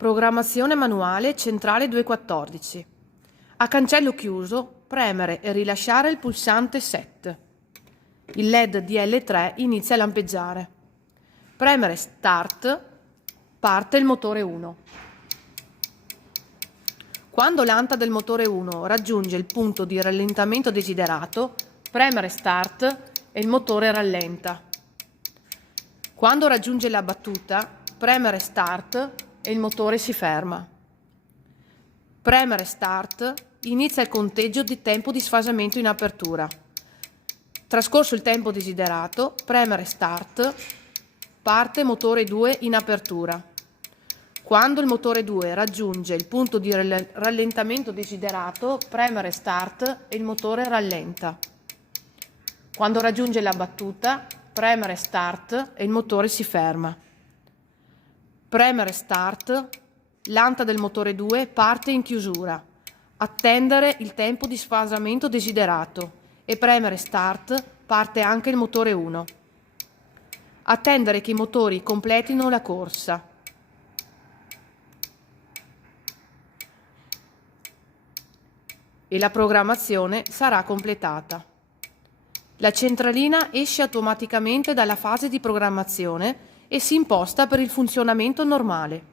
Programmazione manuale centrale 214. A cancello chiuso, premere e rilasciare il pulsante Set. Il LED DL3 inizia a lampeggiare. Premere Start, parte il motore 1. Quando l'anta del motore 1 raggiunge il punto di rallentamento desiderato, premere Start e il motore rallenta. Quando raggiunge la battuta, premere Start e il motore si ferma. Premere Start inizia il conteggio di tempo di sfasamento in apertura. Trascorso il tempo desiderato, premere Start, parte motore 2 in apertura. Quando il motore 2 raggiunge il punto di rallentamento desiderato, premere Start e il motore rallenta. Quando raggiunge la battuta, premere Start e il motore si ferma. Premere Start, l'anta del motore 2 parte in chiusura. Attendere il tempo di sfasamento desiderato e premere Start parte anche il motore 1. Attendere che i motori completino la corsa. E la programmazione sarà completata. La centralina esce automaticamente dalla fase di programmazione e si imposta per il funzionamento normale.